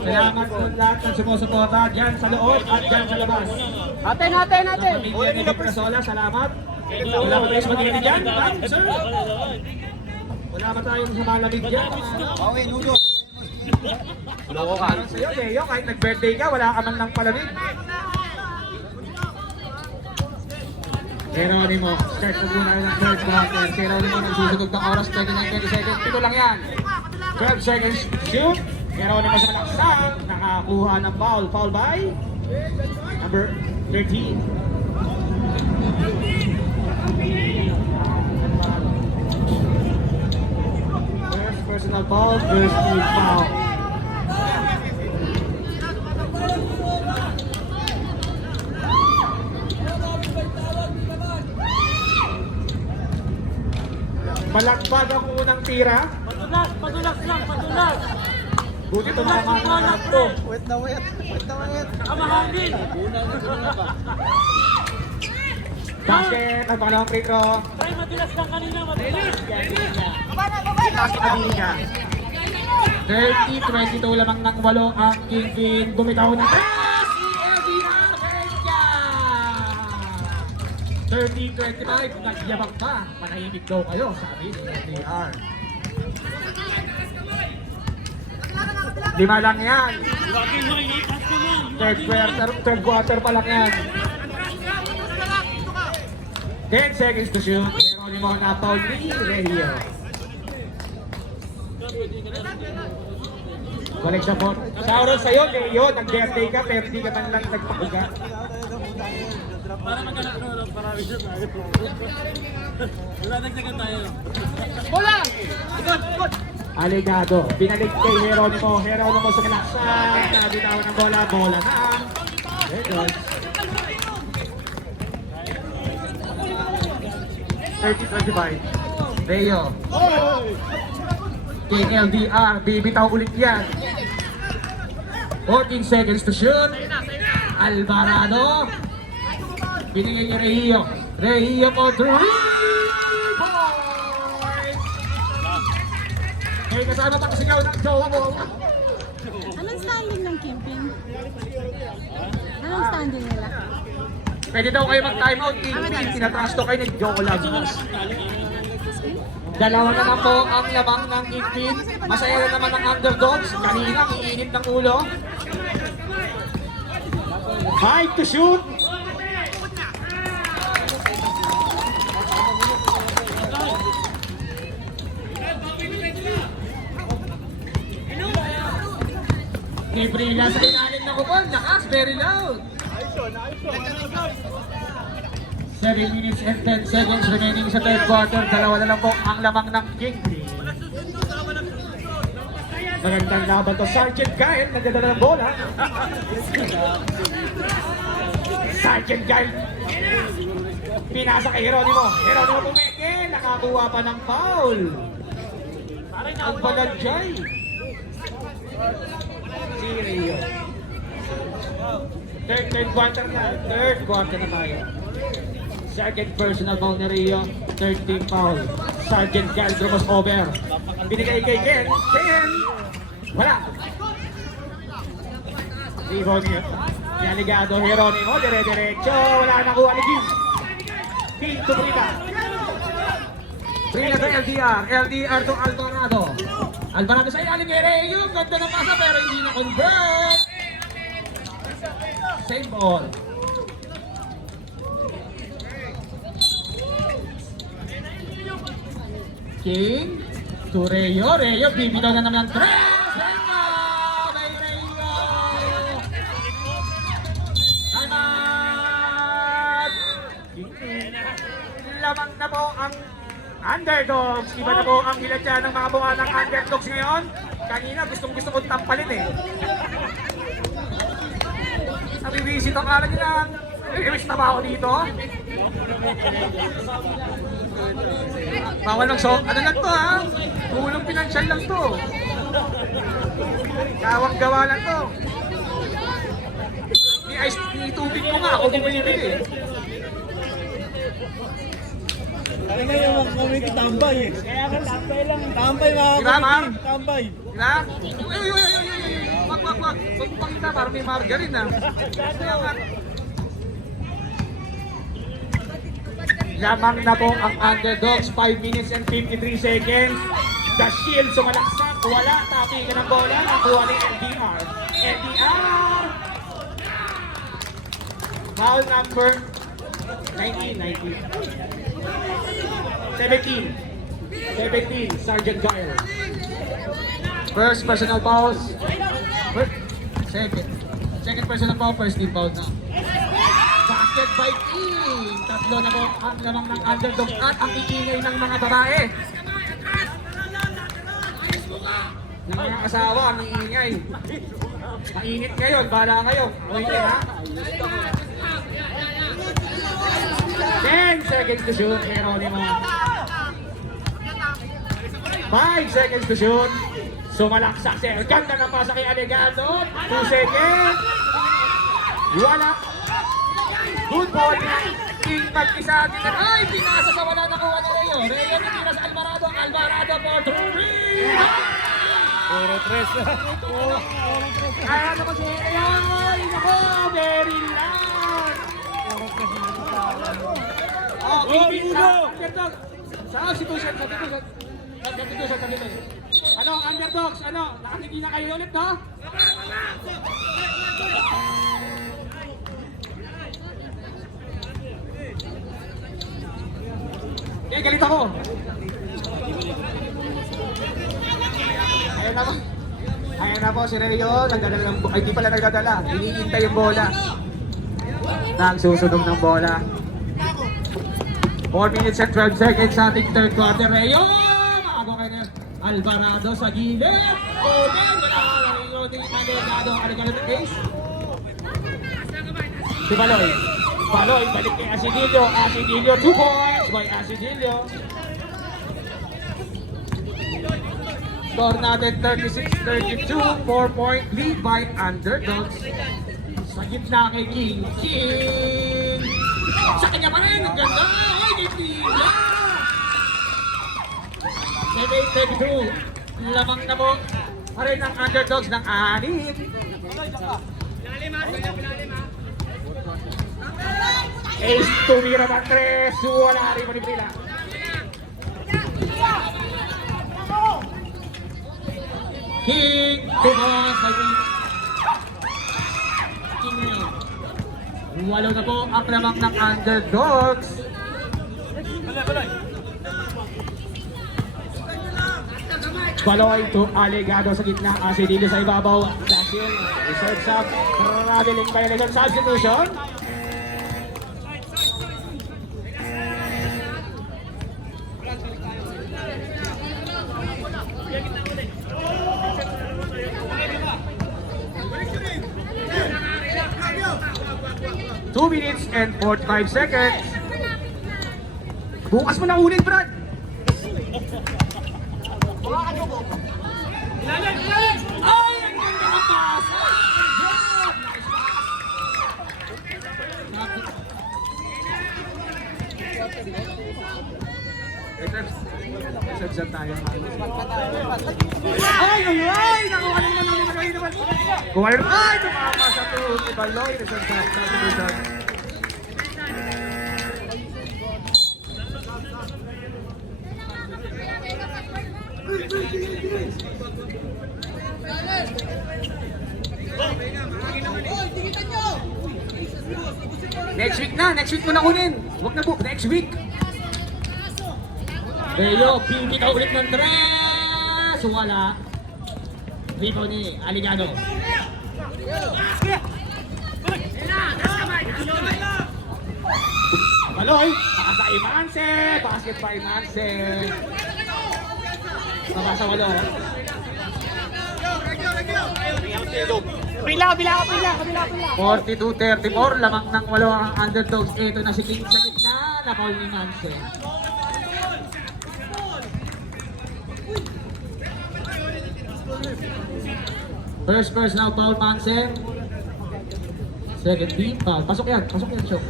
Salamat po lahat ng sumusuporta dyan sa loob at dyan sa labas. Natin. Pamilya ni Petrasola, salamat. Wala pa tayo sa matigil dyan, sir. Wala pa tayong sumalamig dyan. Okay, nudo. Parang sa'yo, Leo, kahit nag-birthday ka, wala ka man lang palamig. Geronimo, start na muna ng third quarter. Geronimo nagsusugod ng oras, 29-20 seconds. Pito lang yan. 12 seconds, shoot. Geronimo sa malaksang, nakakuha ng foul. Foul by number 13. First personal foul, first team foul. Malagpag ang unang tira. Padulas lang. Buti tumakamana na ito. Wait na wait. Kamahangin. Basket, ang pangalawang free throw. Ay, matilas lang kanina, matilas. Itaas sa Adiliga. 30-22 lamang ng 8 ang Kingpin. Bumitaw na. Si LDR Herencia! 30-25, nagyabang pa. Manahimik daw kayo, sabi ni LDR. 5 lang yan. Third quarter pa lang yan. 10 seconds to shoot. Geronimo na foul ni Regio. Balik siya po. Shoutout sa'yo, Leo. Nag-birthday ka, pero di ka man lang nagpakuga. Para magkala ano, marami siya tayo. Wala nagsagan tayo. Bola! Good. Aligado. Binalik kay Geronimo. Geronimo sa kalaksan. Nabitaw ng bola. Bola na. There goes. 30-25. Leo. Kay LDR. Bibitaw ulit yan. 14 seconds to shoot. Alvarado. Binigay niya Regio. Regio po 3 points. May kasama pa kasi ng jowa mo. Anong standing ng Kingpin? Anong standing nila? Pwede daw kayo mag-timeout. Kingpin, tinatrash to kayo, nag-joke lang. Dalawa naman po ang lamang ng Kingpin. Masaya na naman ang underdogs. Kanina, iinit ng ulo. 5 to shoot. Librila sa ilalim na kupon. Lakas, very loud. 7 minutes and 10 seconds remaining sa third quarter. Dalawa na lang po ang lamang ng Kingpin. Magandang laban to. Sergeant Gael, nagdadala ng bola. Sergeant Gael. Pinasa kay Geronimo. Geronimo pumeke. Nakakuha pa ng foul. Ang Balanjay. Si Rio. Third quarter na tayo. Second personal foul ni Rio. Third team foul. Sergeant Gael Dromos over. Binigay kay Ken. Wala. Rebound niya. Yaligado Geronimo. Dire-diretso. Wala nakuha ni Kim. Kim to Prima. Prima to LDR. LDR to Alvarado. Alvarado sa ilalim ni Rio. Ganda na pasa pero hindi na convert. Same ball. King to Rio. Rio bibitaw na naman ng 3. Senga kay Rio. Timeout. Lamang na po ang underdogs. Iba na po ang hilatya ng mga buwan ng underdogs ngayon. Kanina gusto kong tampalin eh. Nabibisit ang alam nila. Iwis na ba ako dito? Bawal ng ano lang to ha? Tulong pinansyal lang to. Gawang gawa lang to. Ni tubig ko nga ako bumibili. Kaya nga yung mga committee tambay eh. Kaya nga tambay lang. Tambay mga Diba, ma'am? committee. Tambay. Diba? Uy! Wag. Huwag pakita para may margarine ah. Lamang na po ang underdogs, 5 minutes and 53 seconds. The Shield sumalaksak, wala, tapi ka ng bola, nakuha ni LDR. LDR! Foul number 17, Sergeant Giles. First personal fouls. Second personal foul, first team foul na. Basket by team. Tatlo na po ang lamang ng underdog at ang iingay ng mga babae. Ng mga asawa, ang iingay. Mainit ngayon, bahala kayo. Okay ha? 10 seconds to shoot, Geronimo. 5 seconds to shoot. Sumalaksak si El. Ganda ng pasa kay Alegado. 2 seconds. Wala. Good ball. King mag-isa din. Ay, pinasa sa wala nakuha ni Reo. Reo natira sa Alvarado. Alvarado for 3. Puro tres. Kaya naman si Reo. Ay, nako. Very loud. Oh, King underdog. Sa substitution. Ano, underdogs? Ano? Nakatiki na kayo ulit, no? Eh, galit ako. Ayan na po si Reo. Nagdadala ng ay, di pala nagdadala. Hinihintay yung bola. Nagsusunog ng bola. 4 minutes and 12 seconds sa ating third quarter. Reo! Makago kayo na Alvarado sa gilid. Oden! Wala din Alvarado. Alvarado ng case. Si Baloy. Baloy, balik kay Asidillo. Asidillo, 2 points by Asidillo. Score natin 36-32. 4-point lead by underdogs. Sa gitna kay King. King! Sa kanya pa rin! Ang ganda! Ay, kay Tila! 7-32. Lamang na po pa rin ang underdogs ng 6. Ace, tumira ng 3. Wala rin mo ni Pila. King, tumas by King. King na yun. Walo na po ang lamang ng underdogs. Baloy to Alegado sa gitna. Asidillo sa ibabaw. Dahil reserve sub. Traveling violation substitution. Two minutes and 45 seconds. Bukas mo na ulit, Brad. Ay, ang ganda ng pass! Reserve tayo. Ay! Nakuha naman namin magaling naman. Kuha naman. Ay! Tumama sa tuhod ni Baloy. Reserve tayo. Next week mo na kunin. Huwag na book, next week. Reo, pipi ka ulit ng tres. Wala. Dito ni Aligado. Baloy, pakasa Imanse. Basket pa Imanse. Nabasa walo. Pila. 42-34, lamang ng 8 ang underdogs. Ito na si King sa gitna, na-foul ni Manse. First personal foul, Manse. Second team foul. Pasok yan, Shok.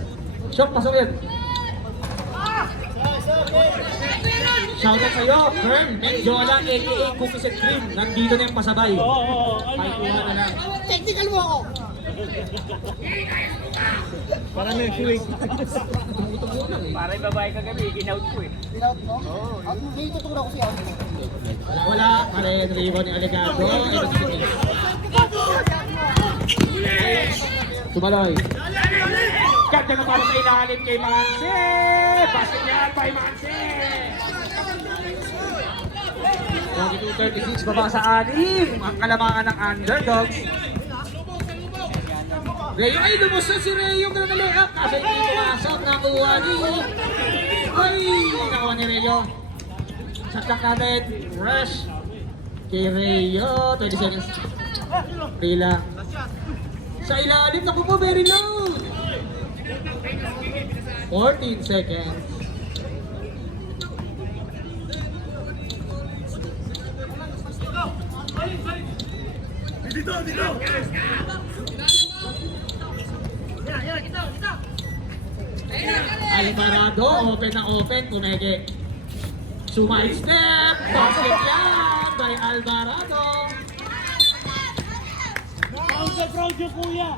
Shok, pasok yan. Shoutout sa'yo, Kern, Menjola, a.k.a. Cookies and Cream. Nandito na yung pasabay. Oo. Ay, kuha na lang. Technical mo ako. Parang may swing. Para yung babae kagabi, in-out ko eh. Pinout mo? Oo. At may tuturo ko siya. Wala, pare, ribbon ni Alegado. Tumaloy. Ganda na para sa ilalim kay Manse. Basket yan by Manse. 22-36, baba sa 6. Ang kalamangan ng underdogs. Rayo, ay lumusot si Rayo. Ganda na layup. Kasi hindi pumasok. Nakuha ni. Ay, nakuha ni Rayo. Shot clock natin. Rush. Kay Rayo. 20 seconds. Rila. Sa ilalim, naku po, very low. 14 seconds. Alvarado, open na open, kumege. Sumay step, basket yan by Alvarado. Proud yung kuya.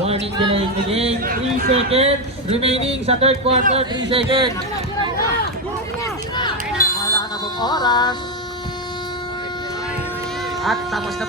Warning delay in the game, 3 seconds remaining sa third quarter, 3 seconds. Wala na pong oras. At tapos na